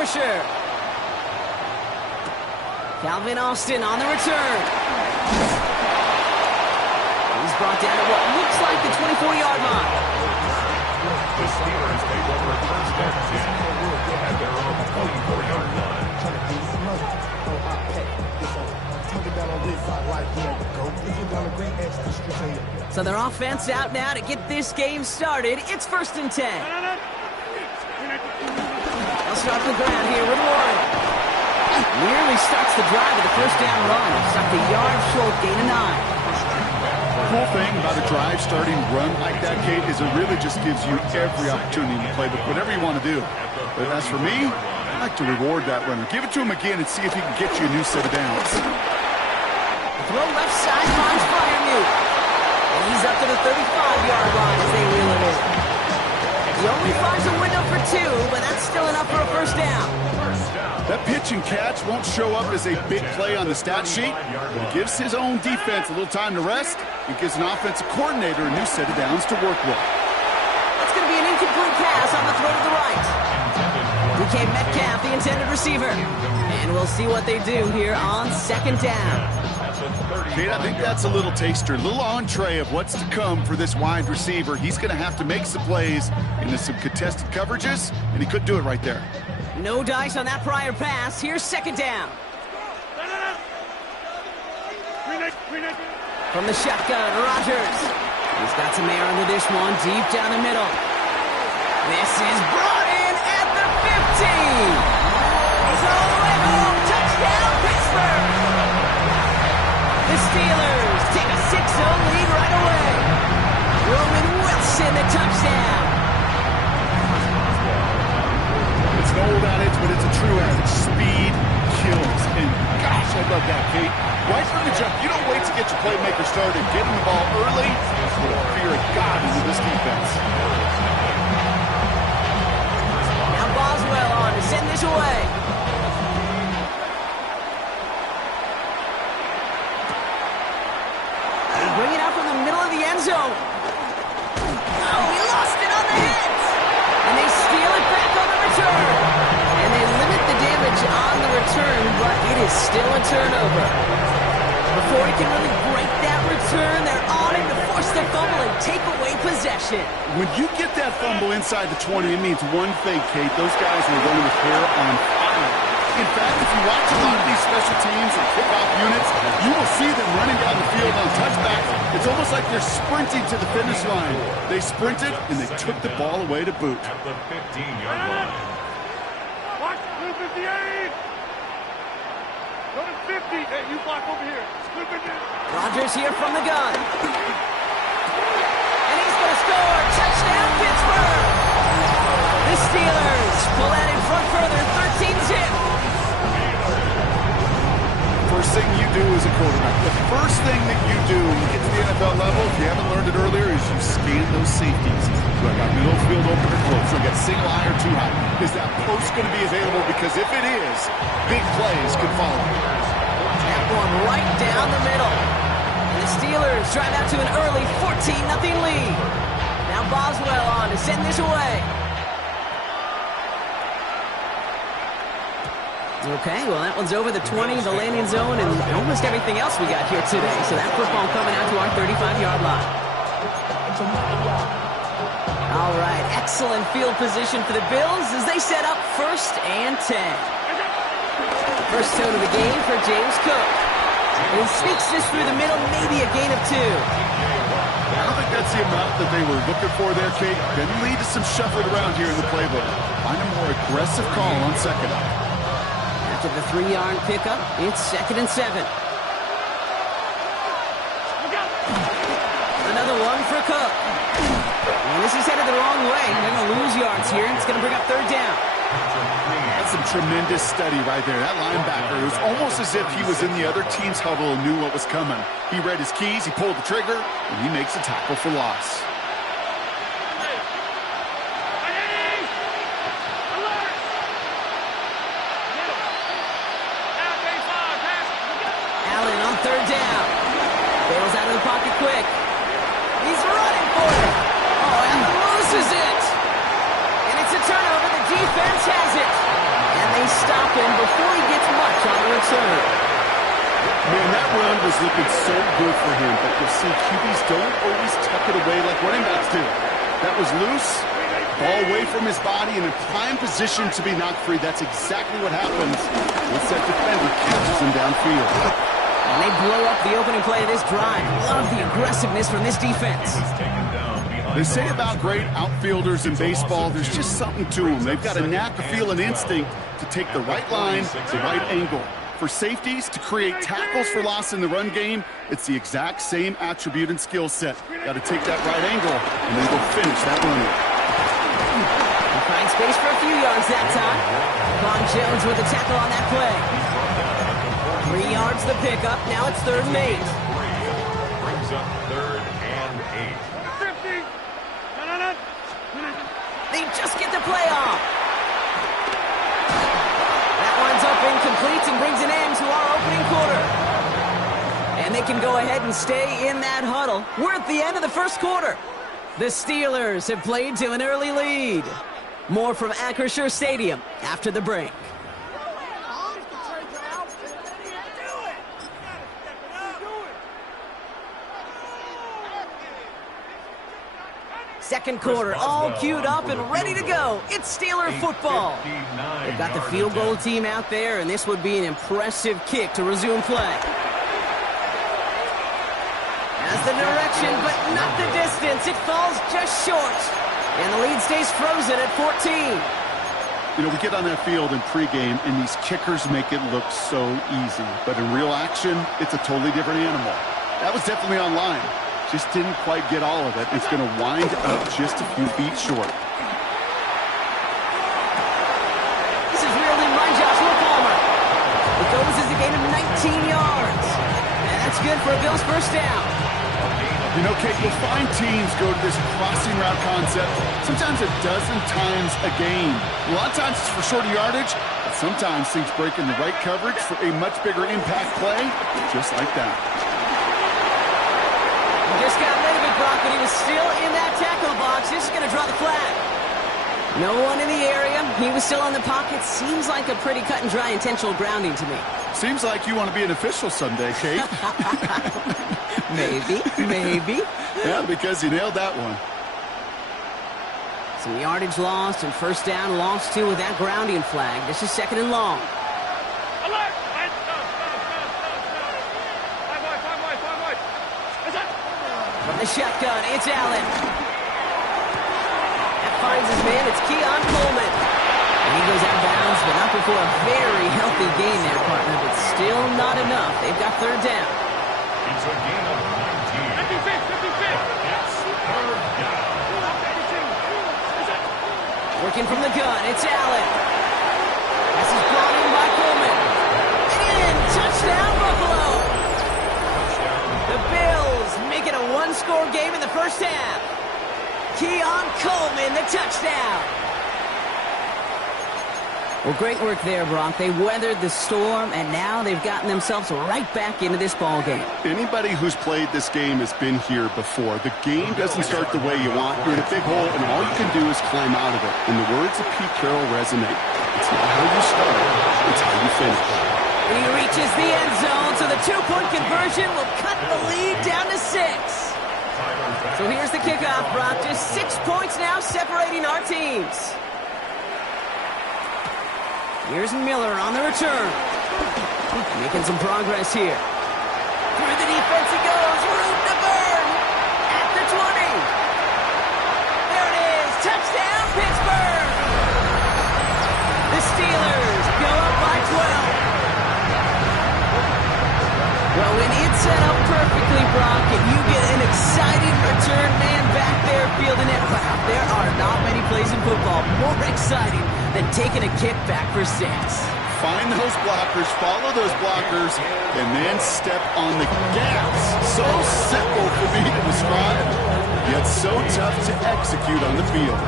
for sure. Calvin Austin on the return. He's brought down at what looks like the 24-yard line. The Steelers take over first and 10 at their own 24-yard line. So their offense out now to get this game started. It's 1st and 10. They'll start the ground here with Warren. Nearly starts the drive with a first down run. Stopped a yard short, gain of 9. The cool thing about a drive starting run like that, Kate, is it really just gives you every opportunity in the playbook, whatever you want to do. But as for me, I like to reward that runner. Give it to him again and see if he can get you a new set of downs. Throw left side finds Freiermuth. And he's up to the 35-yard line as they reel it in. He only finds a window for 2, but that's still enough for a first down. That pitch and catch won't show up as a big play on the stat sheet, but it gives his own defense a little time to rest and gives an offensive coordinator a new set of downs to work with. That's going to be an incomplete pass on the throw to the right. DK Metcalf, the intended receiver. And we'll see what they do here on 2nd down. Kate, I think that's a little taster, a little entree of what's to come for this wide receiver. He's going to have to make some plays into some contested coverages, and he could do it right there. No dice on that prior pass. Here's 2nd down. From the shotgun, Rodgers. He's got some air under this one, deep down the middle. This is brought in at the 15. He's all the way home. Touchdown, Pittsburgh. The Steelers take a 6-0 lead right away. Roman Wilson, the touchdown. It's an old adage, but it's a true adage. Speed kills. And gosh, I love that, Kate. Right from the jump, you don't wait to get your playmaker started. Getting the ball early, put a fear of God into this defense. Now Boswell on to send this away. They bring it out from the middle of the end zone. Oh, he lost it on the hit. And they steal it back on the return. And they limit the damage on the return, but it is still a turnover. Before he can really break that return, they're on him to force the fumble and take away possession. When you get that fumble inside the 20, it means one thing, Kate. Those guys are running with hair on fire. In fact, if you watch a lot of these special teams and kickoff units, you will see them running down the field on touchbacks. It's almost like they're sprinting to the finish line. They sprinted, and they took the ball away to boot. At the 15-yard line. Watch, blue 58! Go to 50. Hey, you block over here. Blue 58. Rodgers here from the gun. And he's going to score. Touchdown, Pittsburgh! The Steelers pull that in front further, 13-zip. First thing you do as a quarterback, the first thing that you do when you get to the NFL level, if you haven't learned it earlier, is you scan those safeties. Do I got middle field open or close? Do I got single high or too high? Is that post going to be available? Because if it is, big plays could follow. That one right down the middle. And the Steelers drive out to an early 14-0 lead. Now Boswell on to send this away. Okay, well, that one's over the 20, the landing zone, and almost everything else we got here today. So that football coming out to our 35-yard line. All right, excellent field position for the Bills as they set up 1st and 10. First tone of the game for James Cook. And he sneaks this through the middle, maybe a gain of 2. I don't think that's the amount that they were looking for there, Kate. Then lead to some shuffling around here in the playbook. Find a more aggressive call on second. After the 3-yard pickup, it's 2nd and 7. Another one for Cook. And this is headed the wrong way. They're going to lose yards here. It's going to bring up 3rd down. That's some tremendous study right there. That linebacker, it was almost as if he was in the other team's huddle and knew what was coming. He read his keys, he pulled the trigger, and he makes a tackle for loss. Allen on 3rd down. Bails out of the pocket quick. He's running for it. Oh, Allen loses it. And it's a turnover. The defense has it. And they center. Man, that run was looking so good for him, but you'll see QBs don't always tuck it away like running backs do. That was loose, ball away from his body, and in prime position to be knocked free. That's exactly what happens once that defender catches him downfield. And they blow up the opening play of this drive. Love the aggressiveness from this defense. They say about great outfielders in baseball, there's just something to them. They've got a knack, a feel, an instinct to take the right line, the right angle. For safeties, to create tackles for loss in the run game, it's the exact same attribute and skill set. Got to take that right angle and then go finish that run. He finds space for a few yards that time. Von Jones with a tackle on that play. 3 yards the pickup. Now it's 3rd and 8. Brings up 3rd and 8. They just get the play off. That one's up incomplete and brings an end to our opening quarter. And they can go ahead and stay in that huddle. We're at the end of the first quarter. The Steelers have played to an early lead. More from Acrisure Stadium after the break. Second quarter, all queued up and ready to go. It's Steeler football. They've got the field goal team out there, and this would be an impressive kick to resume play. Has the direction, but not the distance. It falls just short. And the lead stays frozen at 14. You know, we get on that field in pregame, and these kickers make it look so easy. But in real action, it's a totally different animal. That was definitely on line. Just didn't quite get all of it. It's going to wind up just a few feet short. This is reeled in by Joshua Palmer. It goes as a gain of 19 yards. And that's good for a Bills first down. You know, Kate, you'll find teams go to this crossing route concept sometimes a dozen times a game. A lot of times it's for shorter yardage, but sometimes things break in the right coverage for a much bigger impact play, just like that. Just got rid of it, Brock, but he was still in that tackle box. This is going to draw the flag. No one in the area. He was still on the pocket. Seems like a pretty cut and dry intentional grounding to me. Seems like you want to be an official someday, Kate. Maybe. Yeah, because you nailed that one. Some yardage lost and first down lost too with that grounding flag. This is 2nd and long. From the shotgun, it's Allen. That finds his man. It's Keon Coleman. And he goes out of bounds, but not before a very healthy gain there, partner, but still not enough. They've got 3rd down. It's a gain of 19. 55. It's 3rd down. Working from the gun, it's Allen. This is brought in by Coleman. In, touchdown Buffalo. The Bills make it a one-score game in the first half. Keon Coleman, the touchdown. Well, great work there, Brock. They weathered the storm, and now they've gotten themselves right back into this ball game. Anybody who's played this game has been here before. The game doesn't start the way you want. You're in a big hole, and all you can do is climb out of it. And the words of Pete Carroll resonate. It's not how you start, it's how you finish. And he reaches the end zone, so the 2-point conversion will cut the lead down to 6. So here's the kickoff, Brock. Just 6 points now separating our teams. Here's Miller on the return. Making some progress here. Through the defense he goes. Room to burn. At the 20. There it is. Touchdown, Pittsburgh. The Steelers go up by 12. Well, when it's set up perfectly, Brock, and you get an exciting return man back there fielding it, wow, there are not many plays in football more exciting than taking a kick back for 6. Find those blockers, follow those blockers, and then step on the gas. So simple for me to describe, yet so tough to execute on the field.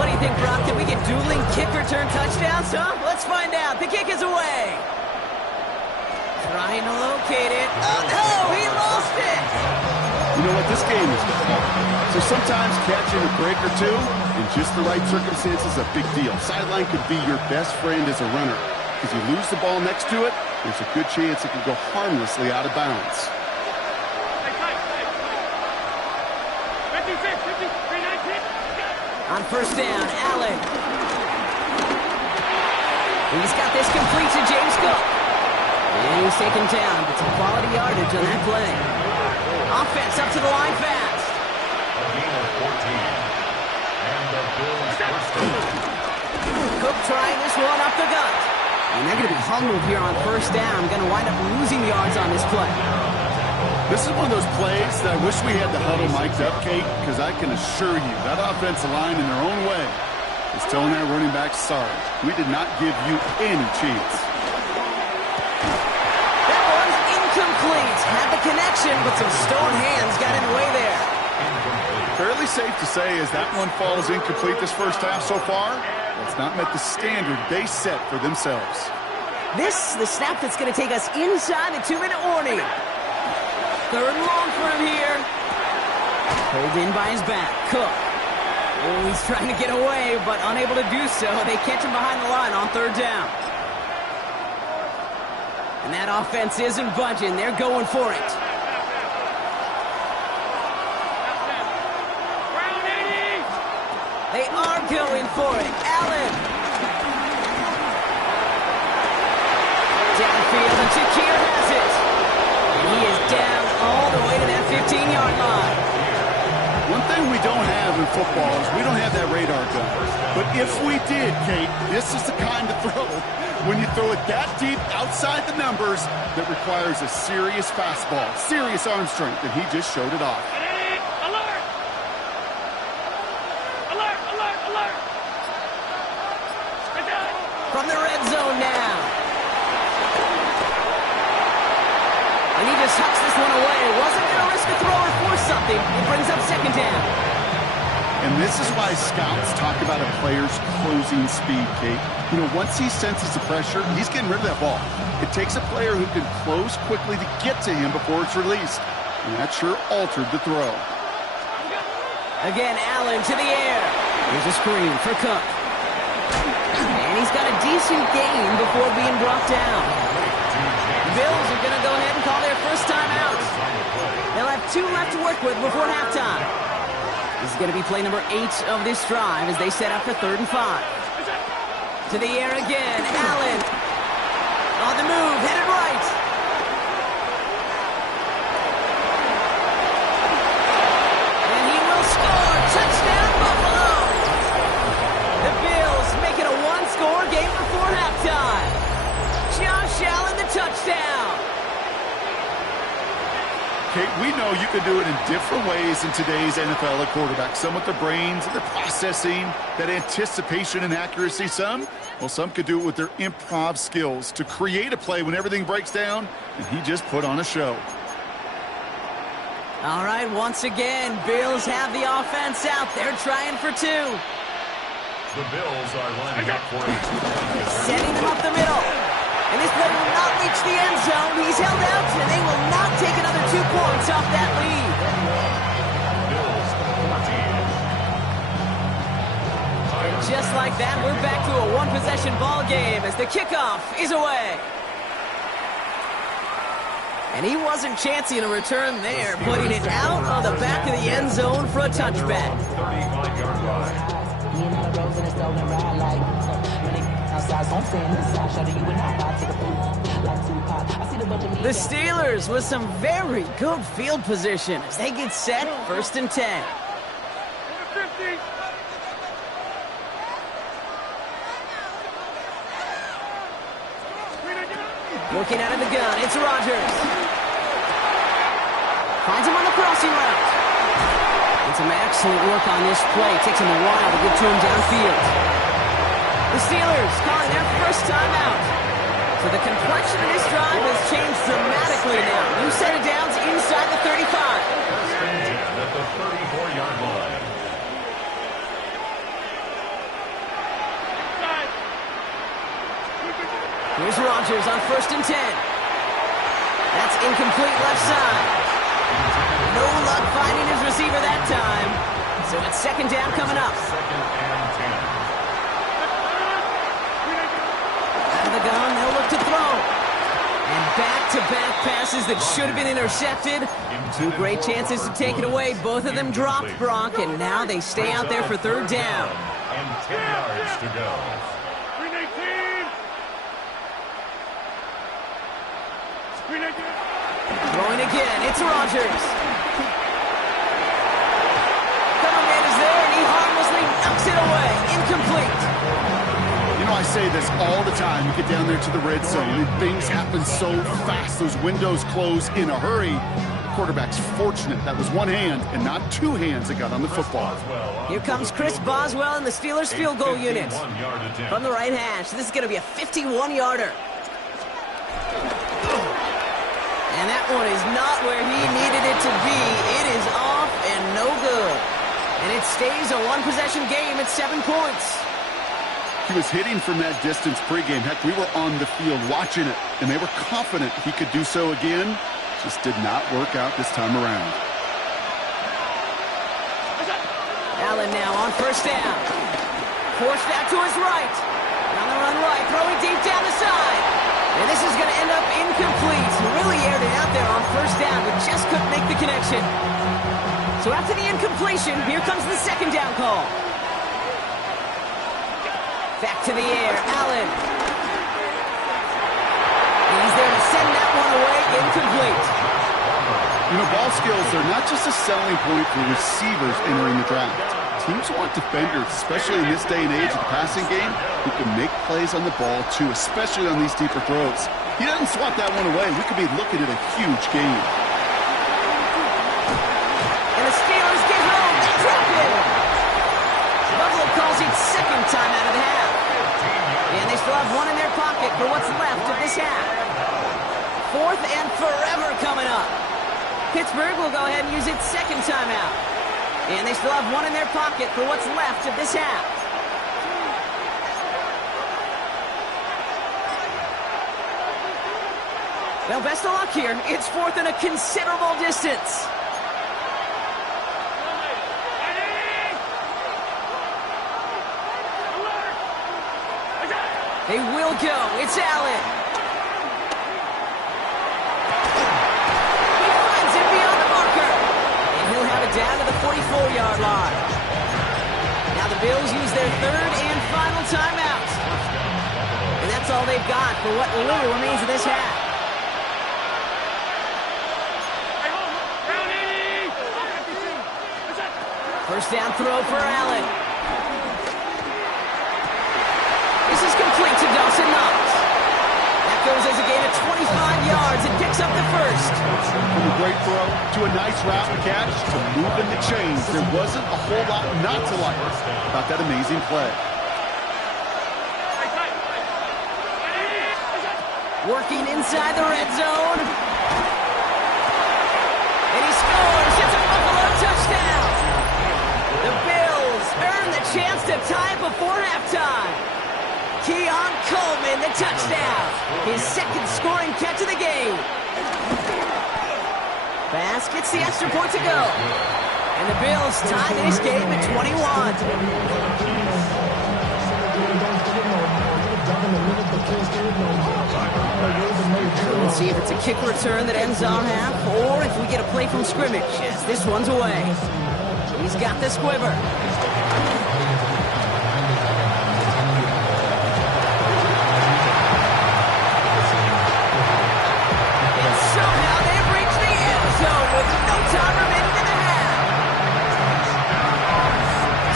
What do you think, Brock? Can we get dueling kick return touchdowns, huh? Let's find out. The kick is away. Trying to locate it. Oh, no, he lost it. You know what? This game is difficult. So sometimes catching a break or two in just the right circumstances is a big deal. Sideline could be your best friend as a runner because you lose the ball next to it, there's a good chance it could go harmlessly out of bounds. On first down, Allen. He's got this complete to James Cook. And he's taken down, but some quality yardage on that play. Offense up to the line fast. A gain of 14. And the Bills first down. Cook trying this one up the gut. And they're going to be humbled here on first down. Going to wind up losing yards on this play. This is one of those plays that I wish we had the huddle mic'd up, Kate, because I can assure you that offensive line in their own way is telling that running back, sorry, we did not give you any chance. That one's incomplete. Had the connection, but some stone hands got in the way there. Fairly safe to say as that one falls incomplete this first half so far, that's not met the standard they set for themselves. This is the snap that's going to take us inside the 2-minute warning. Third and long for him here. Pulled in by his back. Cook. Oh, he's trying to get away, but unable to do so. They catch him behind the line on third down. And that offense isn't budging. They're going for it. They are going for it. Allen. Downfield, and Shakir has it. And he is down all the way to that 15-yard line. One thing we don't have in football is we don't have that radar gun. But if we did, Kate, this is the kind of throw, when you throw it that deep outside the numbers, that requires a serious fastball, serious arm strength, and he just showed it off. Alert! Alert! Alert! Alert! From the red zone now. And he just hucks this one away. Wasn't going to risk a throw or force something. It brings up second down. And this is why scouts talk about a player's closing speed, Kate. You know, once he senses the pressure, he's getting rid of that ball. It takes a player who can close quickly to get to him before it's released. And that sure altered the throw. Again, Allen to the air. Here's a screen for Cook. And he's got a decent gain before being brought down. The Bills are going to go ahead and call their first time out. They'll have 2 left to work with before halftime. This is going to be play number 8 of this drive as they set up for 3rd and 5. To the air again, Allen. On the move, headed right. And he will score. Touchdown, Buffalo. The Bills make it a 1-score game before halftime. Josh Allen, the touchdown. Kate, we know you can do it in different ways in today's NFL at quarterback. Some with their brains and their processing, that anticipation and accuracy. Some could do it with their improv skills to create a play when everything breaks down, and he just put on a show. All right, once again, Bills have the offense out. They're trying for 2. The Bills are lining up for a 2-point. Setting them up the middle. And this play will not reach the end zone. He's held out, and they will not take another 2 points off that lead. Bills 14. And just like that, we're back to a 1-possession ball game as the kickoff is away. And he wasn't chancing a return there, putting it out on the back of the end zone for a touchback. 35-yard line. The Steelers with some very good field position as they get set, 1st and 10. Looking out of the gun, it's Rodgers. Finds him on the crossing route. And some excellent work on this play. Takes him a while to get to him downfield. The Steelers calling their first time out. So the complexion of this drive has changed dramatically now. New set of downs inside the 35. At the 34-yard line. Here's Rodgers on 1st and 10. That's incomplete left side. No luck finding his receiver that time. So it's 2nd down coming up. 2nd and 10. Out of the gun, they'll look to throw. Back-to-back passes that should have been intercepted. Two great chances to take it away. Both of them dropped, Brock, and now they stay out there for third down. And 10 yards to go. Screen 18. Screen 18. Throwing again, it's Rodgers. Cover man is there, and he harmlessly knocks it away. Incomplete. You know, I say this all the time. You get down there to the red zone, and things happen so fast. Those windows close in a hurry. The quarterback's fortunate that was one hand and not two hands that got on the football. Here comes Chris Boswell in the Steelers field goal unit. From the right hash, this is going to be a 51-yarder. And that one is not where he needed it to be. It is off and no good. And it stays a one-possession game at 7 points. He was hitting from that distance pregame. Heck, we were on the field watching it, and they were confident he could do so again. Just did not work out this time around. Allen now on first down. Forced out to his right. On the run right, throwing deep down the side. And this is going to end up incomplete. He really aired it out there on first down, but just couldn't make the connection. So after the incompletion, here comes the second down call. Back to the air, Allen. He's there to send that one away, incomplete. You know, ball skills, they're not just a selling point for receivers entering the draft. Teams want defenders, especially in this day and age of the passing game, who can make plays on the ball, too, especially on these deeper throws. He doesn't swat that one away. We could be looking at a huge game. And the Steelers get home. They drop it. Buffalo calls it second time out of the half. And they still have one in their pocket for what's left of this half. Fourth and forever coming up. Pittsburgh will go ahead and use its second timeout. And they still have one in their pocket for what's left of this half. Well, best of luck here. It's fourth and a considerable distance. They will go. It's Allen. He finds it beyond the marker. And he'll have it down to the 44-yard line. Now the Bills use their third and final timeout. And that's all they've got for what little remains of this half. First down throw for Allen. This is complete to Dawson Knox. That goes as a gain of 25 yards and picks up the first. From a great throw to a nice route and catch to moving the chains, there wasn't a whole lot not to like about that amazing play. Working inside the red zone. And he scores. It's a Buffalo touchdown. The Bills earn the chance to tie it before halftime. Keon Coleman, the touchdown. His second scoring catch of the game. Bass gets the extra point to go. And the Bills tie this game at 21. Let's see if it's a kick return that ends our half, or if we get a play from scrimmage, as this one's away. He's got the squiver.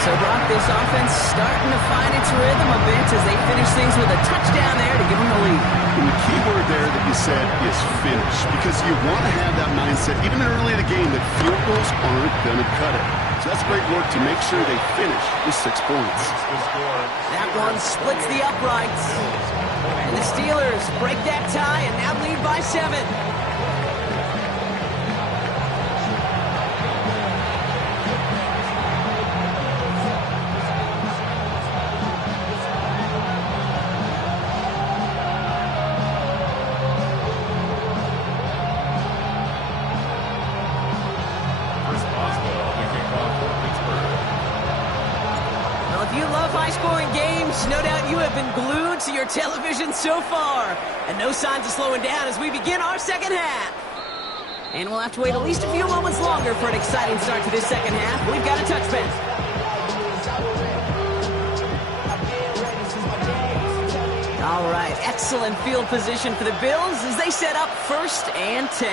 So, Brock, this offense starting to find its rhythm a bit as they finish things with a touchdown there to give them the lead. And the key word there that you said is finish, because you want to have that mindset, even early in the game, that field goals aren't going to cut it. So that's great work to make sure they finish with 6 points. That one splits the uprights. And the Steelers break that tie and now lead by 7. No doubt you have been glued to your television so far. And no signs of slowing down as we begin our second half. And we'll have to wait at least a few moments longer for an exciting start to this second half. We've got a touchback. All right, excellent field position for the Bills as they set up 1st and 10.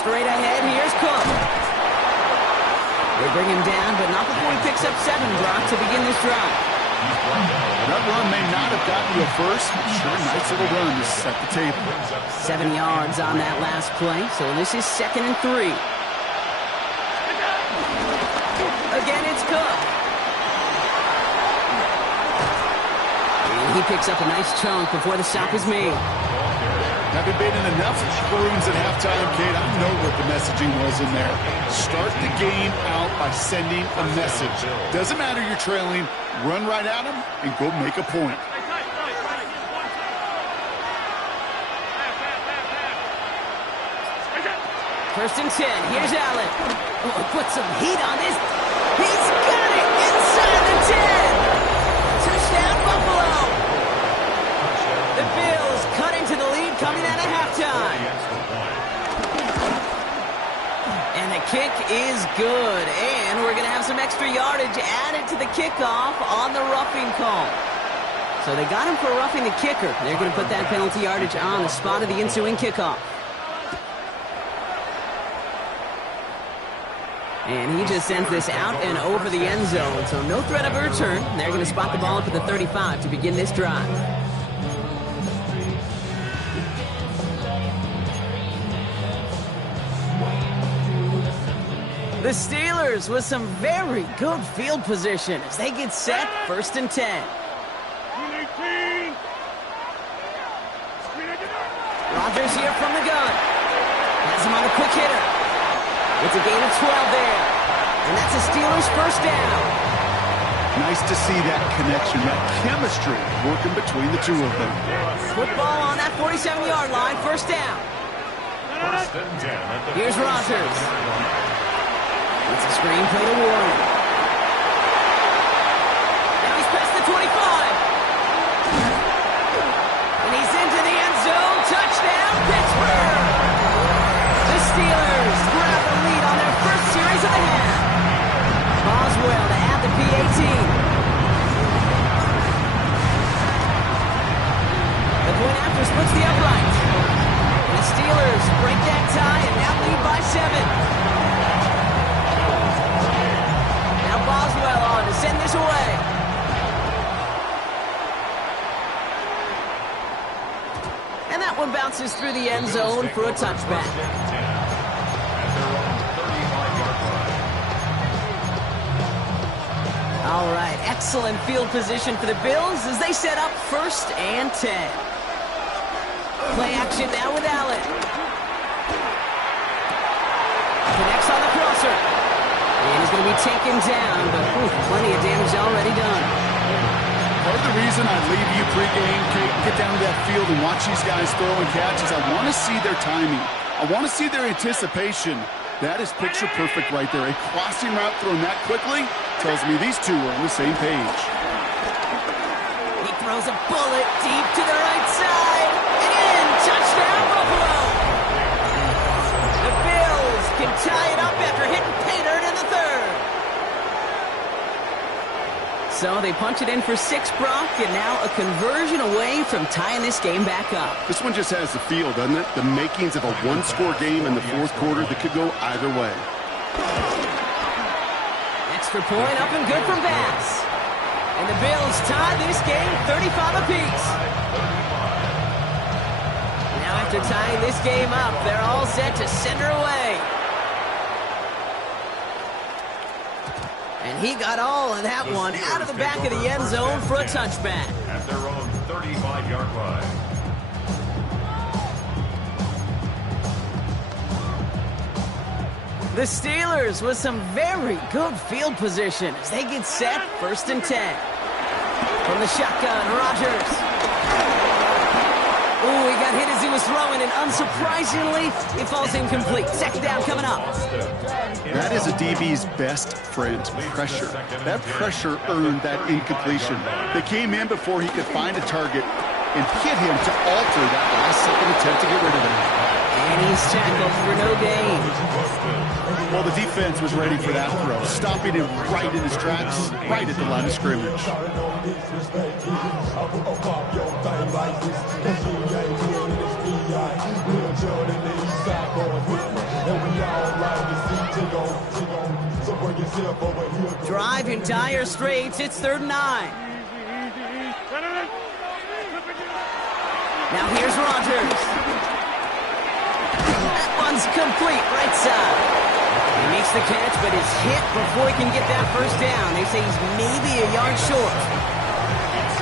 Straight ahead, here's Cook. They bring him down, but not before he picks up 7, Brock, to begin this drive. That run may not have gotten you a first. Sure, nice little run to set the table. 7 yards on that last play, so this is 2nd and 3. Again, it's Cook. And he picks up a nice chunk before the stop is made. Having been in enough rooms at halftime, Kate, I know what the messaging was in there. Start the game out by sending a message. Doesn't matter you're trailing, run right at them and go make a point. 1st and 10. Here's Allen. Oh, put some heat on this. He's got it inside the 10. Touchdown, Buffalo. The Bills cut into the lead coming out of halftime. And the kick is good. And we're going to have some extra yardage added to the kickoff on the roughing call. So they got him for roughing the kicker. They're going to put that penalty yardage on the spot of the ensuing kickoff. And he just sends this out and over the end zone. So no threat of a return. They're going to spot the ball up at the 35 to begin this drive. The Steelers with some very good field position as they get set 1st and 10. Rodgers here from the gun. Has him on a quick hitter. It's a gain of 12 there. And that's a Steelers 1st down. Nice to see that connection, that chemistry working between the two of them. Football on that 47-yard line, 1st down. 1st and 10. Here's Rodgers. It's a screen play to Warren. Now he's past the 25. And he's into the end zone. Touchdown, Pittsburgh! The Steelers grab the lead on their 1st series of the half. Boswell to add the P18. The point after splits the upright. And the Steelers break that tie and now lead by 7. Boswell on to send this away. And that one bounces through the end zone for a touchback. All right, excellent field position for the Bills as they set up 1st and 10. Play action now with Allen. Connects on the crosser. And he's going to be taken down, but plenty of damage already done. Part of the reason I leave you pregame, Kate, get down to that field and watch these guys throw and catch is I want to see their timing. I want to see their anticipation. That is picture perfect right there. A crossing route thrown that quickly tells me these two are on the same page. He throws a bullet deep to the right side. And in, touchdown, Buffalo. The Bills can tie it up after hitting Paynard in the 3rd. So they punch it in for 6, Brock, and now a conversion away from tying this game back up. This one just has the feel, doesn't it? The makings of a one-score game in the 4th quarter that could go either way. Extra point up and good from Bass. And the Bills tie this game 35 apiece. Now after tying this game up, they're all set to send her away. And he got all of that one out of the back of the end zone for a touchback. At their own 35-yard line. The Steelers with some very good field position as they get set 1st and 10. From the shotgun, Rodgers. Ooh, he got hit as he was throwing, and unsurprisingly, it falls incomplete. Second down coming up. That is a DB's best friend, pressure. That pressure earned that incompletion. They came in before he could find a target and hit him to alter that last-second attempt to get rid of him. And he's tackled for no gain. Well, the defense was ready for that throw, stopping him right in his tracks, right at the line of scrimmage. Drive in dire straits. It's 3rd and 9. Now here's Rodgers. That one's complete, right side. He makes the catch, but is hit before he can get that first down. They say he's maybe a yard short.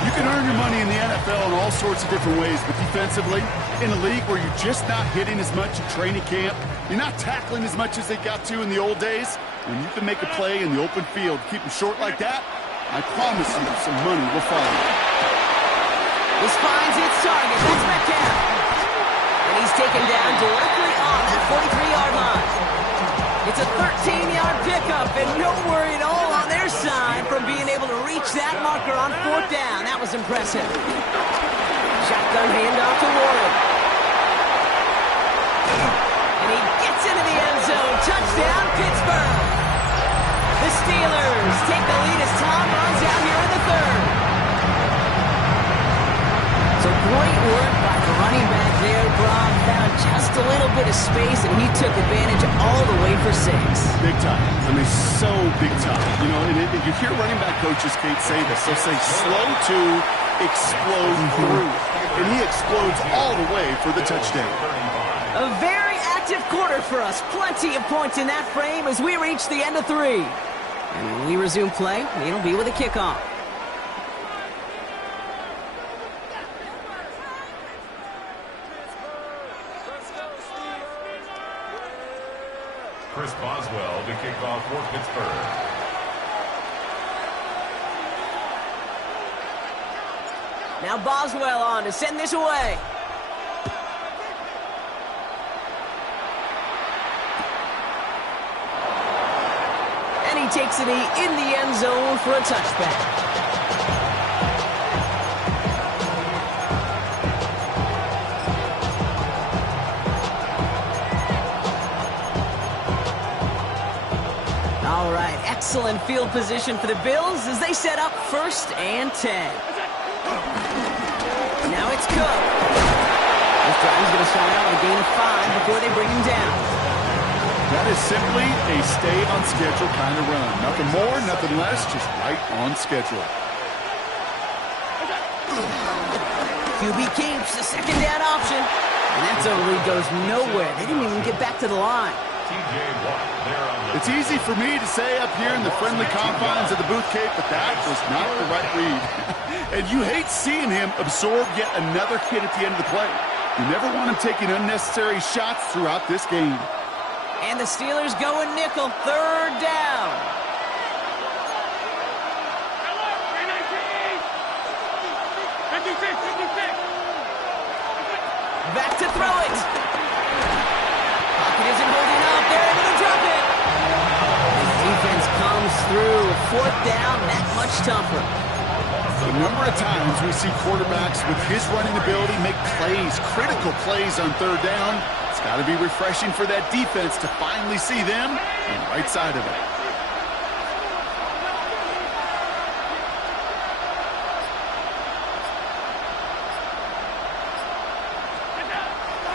You can earn your money in the NFL in all sorts of different ways, but defensively, in a league where you're just not hitting as much at training camp, you're not tackling as much as they got to in the old days, when you can make a play in the open field, keep them short like that, I promise you some money will follow. This finds its target. That's Metcalf. And he's taken down directly on that 43-yard line. It's a 13-yard pickup, and no worry at all on their side from being able to reach that marker on 4th down. That was impressive. Shotgun handoff to Warren. And he gets into the end zone. Touchdown, Pittsburgh. The Steelers take the lead as Tom runs out here in the 3rd. So great work by the running back there, Brock. Found just a little bit of space, and he took advantage all the way for 6. Big time. I mean, so big time. You know, and you hear running back coaches, Kate, say this. They'll say slow to explode through. And he explodes all the way for the touchdown. A very active quarter for us. Plenty of points in that frame as we reach the end of 3. And when we resume play, it'll be with a kickoff. Chris Boswell to kick off for Pittsburgh. Now Boswell on to send this away. And he takes it in the end zone for a touchback. All right, excellent field position for the Bills as they set up 1st and 10. Now it's Cook. This drive is going to start out with a gain of 5 before they bring him down. That is simply a stay-on-schedule kind of run. Nothing more, nothing less, just right on schedule. QB keeps the 2nd down option. And that zone lead goes nowhere. They didn't even get back to the line. It's easy for me to say up here in the friendly confines of the booth, Kate, but that was not the right read. And you hate seeing him absorb yet another hit at the end of the play. You never want him taking unnecessary shots throughout this game. And the Steelers go in nickel, 3rd down. Back to throw it. Pocket isn't holding up. They're able to drop it. Defense comes through. 4th down, that much tougher. The number of times we see quarterbacks with his running ability make plays, critical plays on 3rd down, it's got to be refreshing for that defense to finally see them on the right side of it.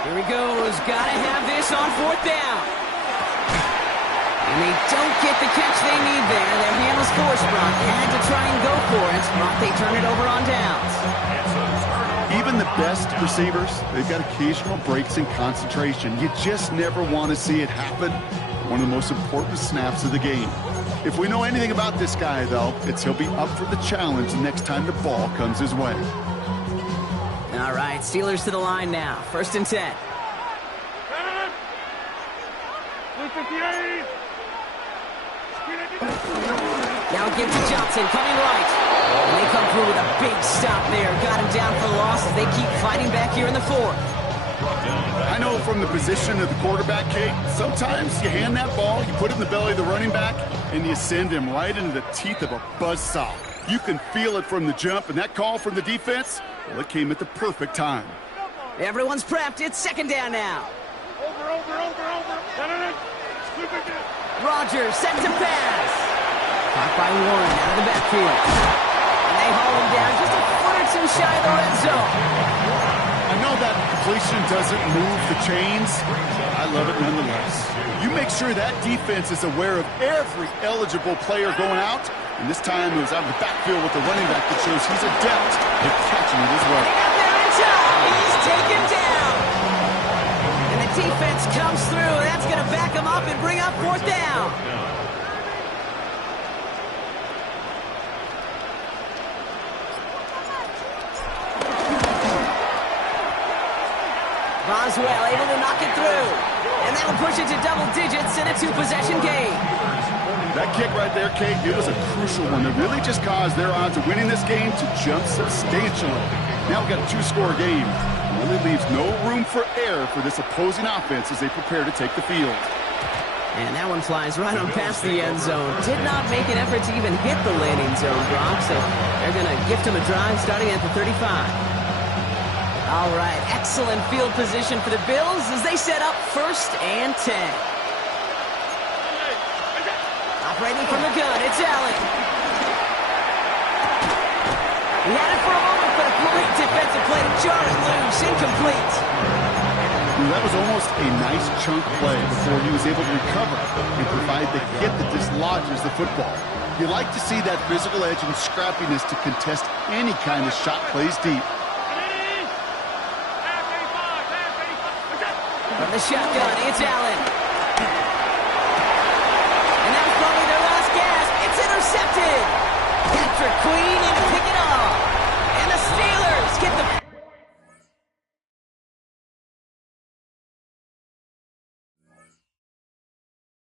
Here he goes. Got to have this on 4th down. And they don't get the catch they need there. Their hand was forced, Brock. Had to try and go for it. Brock, they turn it over on downs. Even the best receivers, they've got occasional breaks in concentration. You just never want to see it happen. One of the most important snaps of the game. If we know anything about this guy, though, it's he'll be up for the challenge the next time the ball comes his way. All right, Steelers to the line now. 1st and 10. Now give to Johnson, coming right. And they come through with a big stop there. Got him down for the loss as they keep fighting back here in the fourth. I know from the position of the quarterback, Kate, sometimes you hand that ball, you put it in the belly of the running back, and you send him right into the teeth of a buzzsaw. You can feel it from the jump, and that call from the defense, well, it came at the perfect time. Everyone's prepped. It's second down now. Rodgers set to pass. Caught by Warren out of the backfield. And they haul him down just a foot or two shy of the red zone. I know that completion doesn't move the chains. I love it nonetheless. You make sure that defense is aware of every eligible player going out. And this time it was out of the backfield with the running back that shows he's adept at catching it as well. They got there in time. He's taken down. And the defense comes through. That's going to back him up and bring up fourth down. Boswell able to knock it through. And that'll push it to double digits in a two-possession game. That kick right there, Kate, it was a crucial one that really just caused their odds of winning this game to jump substantially. Now we've got a two-score game. It really leaves no room for error for this opposing offense as they prepare to take the field. And that one flies right on past the end zone. Did not make an effort to even hit the landing zone, Brock, so they're going to gift him a drive starting at the 35. All right, excellent field position for the Bills as they set up 1st and 10. Operating from the gun, it's Allen. He had it for a moment, but a great defensive play to jar it loose, incomplete. That was almost a nice chunk play before he was able to recover and provide the hit that dislodges the football. You like to see that physical edge and scrappiness to contest any kind of shot plays deep. From the shotgun, it's Allen.